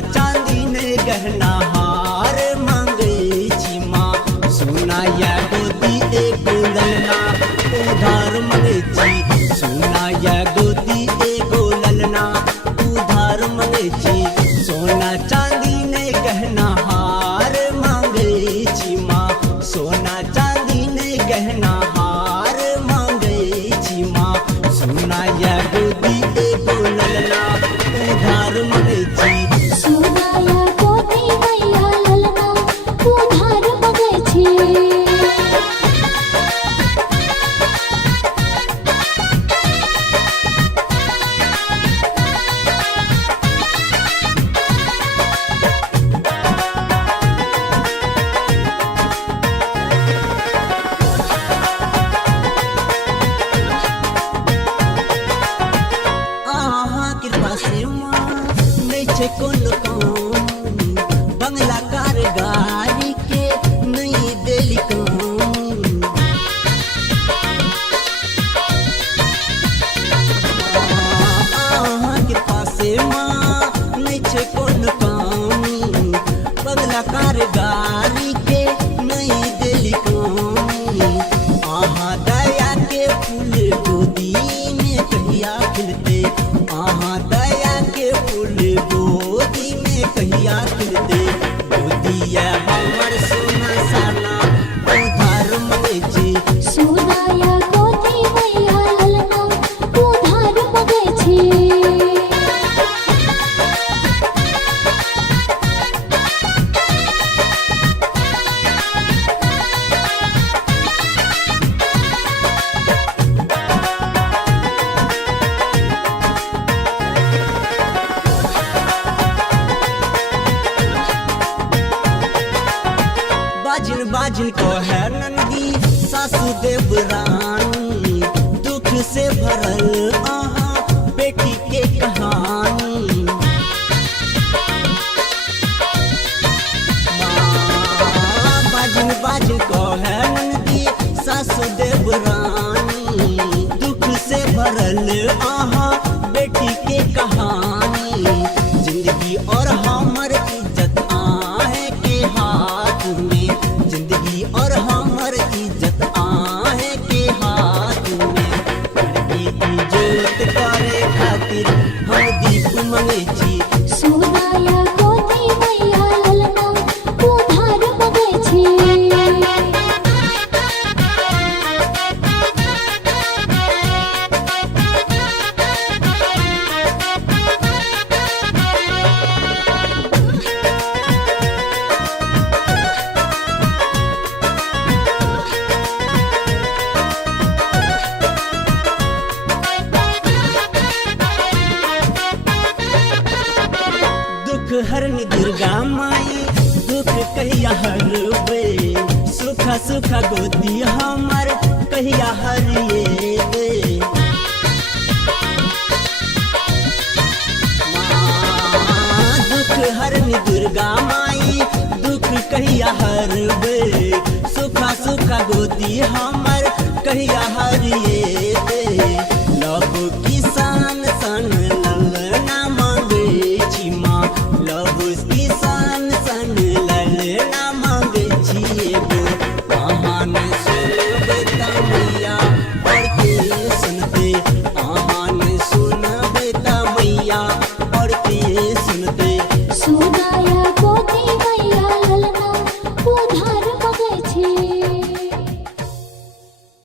चांदी ने गहना हार मांगे छी माँ सोना या गोदी एगो ललना उधार मांगे छी सोना या गोदी एगो ललना उधार मांगे छी सोना चांदी ने गहना हार मांगे छी माँ सोना चांदी ने गहना हार मांगे छी माँ सोना या गोदी एगो ललना उधार मांगे छी सोना या गोदी मैया ललना उधार मांगे छी। कृपा से माँ नहीं छे कोनो काम बंगला कार गाड़ी के नहीं देली काम कृपा से माँ नहीं छे कोनो काम बंगला कार गाड़ी के नहीं देली काम आहा दया के फूल गोदी में कहिया खिलते आहा दया के फूल गोदी में कहिया खिलते गोदिया हमर सोना साना उधार मांगे छी सोना या गोदी मैया ललना उधार मांगे छी। बाजिन बाजिन को है नंदी सासू देवरानी दुख से भरल आहा बेटी के कहानी माँ बाजिन बाजिन को है नंदी सासू देवरानी दुख से भरल आहा बेटी के कहानी जिंदगी और हमर इज्जत आहे के हाथ में जिंदगी और हमर इज्जत आहे के हाथ में लड़की इज्जत करे खातिर हम दीप मांगे छी सोना या गोदी मैया ललना उधार मांगे छी। दुख हरनी दुर्गा माई दुख कहिया हरबे सुखा सुखा गोदी हमर कहिया हरिए माँ दुख हरनी दुर्गा माई दुख कहिया हरबे सुखा सुखा गोदी हमर कहिया हरिए